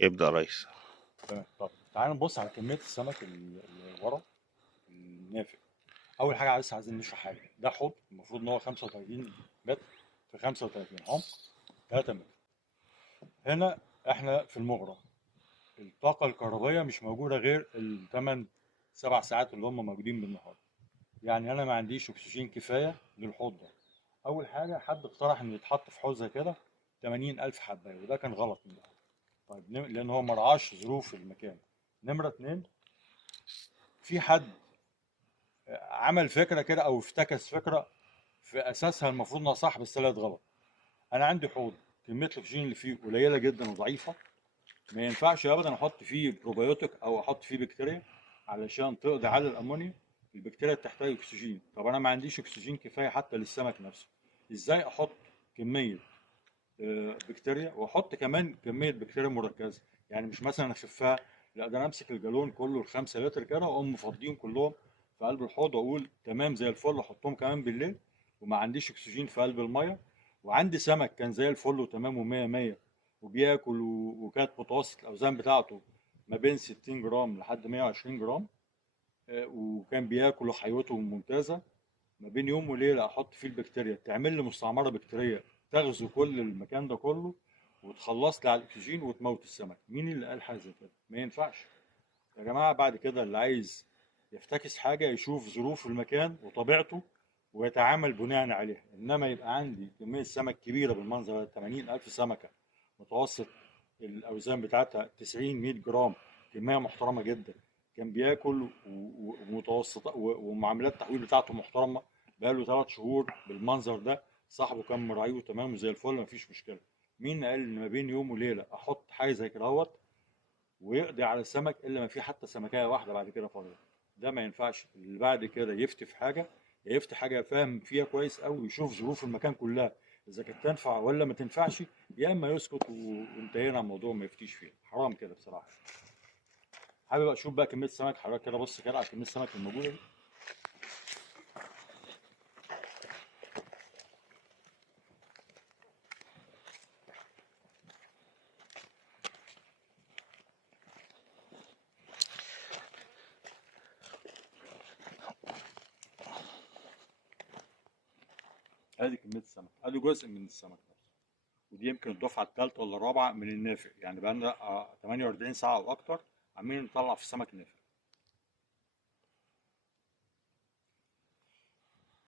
ابدأ يا ريس. تمام. طب تعالى نبص على كمية السمك اللي ورا النافق. أول حاجة عايزين نشرح حاجة. ده حوض المفروض إن هو 35 متر في 35 عمق 3 متر. هنا إحنا في المغرة الطاقة الكهربائية مش موجودة غير الثمان 7 ساعات اللي هم موجودين بالنهار. يعني أنا ما عنديش أكسجين كفاية للحوض ده. أول حاجة حد اقترح إنه يتحط في حوض زي كده 80,000 حباية، وده كان غلط من الأول. طيب لأن هو مرعاش ظروف المكان. نمرة اتنين، في حد عمل فكره كده او افتكس فكره في اساسها المفروض انها صح بس طلعت غلط. انا عندي حوض كميه الاكسجين اللي فيه قليله جدا وضعيفه، ما ينفعش ابدا احط فيه بروبيوتيك او احط فيه بكتيريا علشان تقضي على الامونيا. البكتيريا بتحتاج اكسجين، طب انا ما عنديش اكسجين كفايه حتى للسمك نفسه. ازاي احط كميه بكتيريا واحط كمان كميه بكتيريا مركزه؟ يعني مش مثلا اخفها، لا ده انا امسك الجالون كله الخمسة لتر كده واقوم مفضيهم كلهم في قلب الحوض واقول تمام زي الفل، احطهم كمان بالليل وما عنديش اكسجين في قلب الميه، وعندي سمك كان زي الفل وتمام ومية مية وبياكل وكانت متوسط الاوزان بتاعته ما بين 60 جرام لحد 120 جرام، وكان بياكل وحيوته ممتازه. ما بين يوم وليله احط فيه البكتيريا تعمل لي مستعمره بكتيريه تغزو كل المكان ده كله وتخلص لي على الاكسجين وتموت السمك. مين اللي قال حاجه زي كده؟ ما ينفعش يا جماعه. بعد كده اللي عايز يفتكس حاجه يشوف ظروف المكان وطبيعته ويتعامل بناء عليها، انما يبقى عندي كميه سمك كبيره بالمنظر ده 80,000 سمكه متوسط الاوزان بتاعتها 90 100 جرام، كميه محترمه جدا، كان بياكل ومتوسط ومعاملات التحويل بتاعته محترمه، بقاله 3 شهور بالمنظر ده، صاحبه كان مراعيه وتمام وزي الفل مفيش مشكله. مين قال ان ما بين يوم وليله احط حاجه زي كده اهوت ويقضي على السمك الا ما في حتى سمكيه واحده بعد كده فاضيه؟ ده ما ينفعش. اللي بعد كده يفتي في حاجه، يا يفتي حاجه فاهم فيها كويس قوي ويشوف ظروف المكان كلها اذا كانت تنفع ولا ما تنفعش، يا اما يسكت وانتهينا على الموضوع ما يفتيش فيه. حرام كده بصراحه. حابب اشوف بقى كميه السمك حضرتك كده، بص كده على كميه السمك الموجوده دي. ادي كميه السمك، ادي جزء من السمك نفسه. ودي يمكن الدفعه الثالثه ولا الرابعه من النافق، يعني بقى لنا 48 ساعه او اكتر عمالين نطلع في السمك نافق.